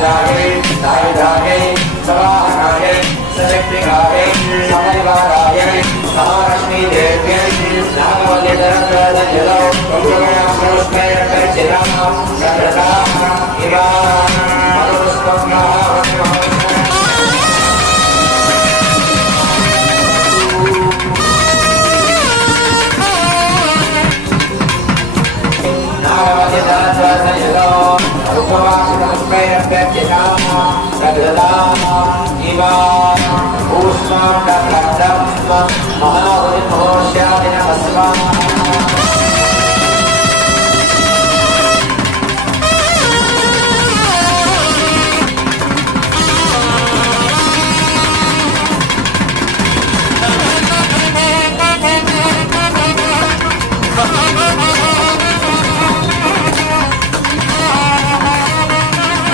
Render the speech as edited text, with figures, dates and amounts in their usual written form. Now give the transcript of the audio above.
जागे सायुधागे सवाहनागे सशक्तिकागे समरिवाराय महालक्ष्मी देव्यै नागवल्लीधरप्रदयलो कुम्भमेश्वरस्मैरकर्चिराम सकृताः इवा महावलिमहोष्यादिनमस्वा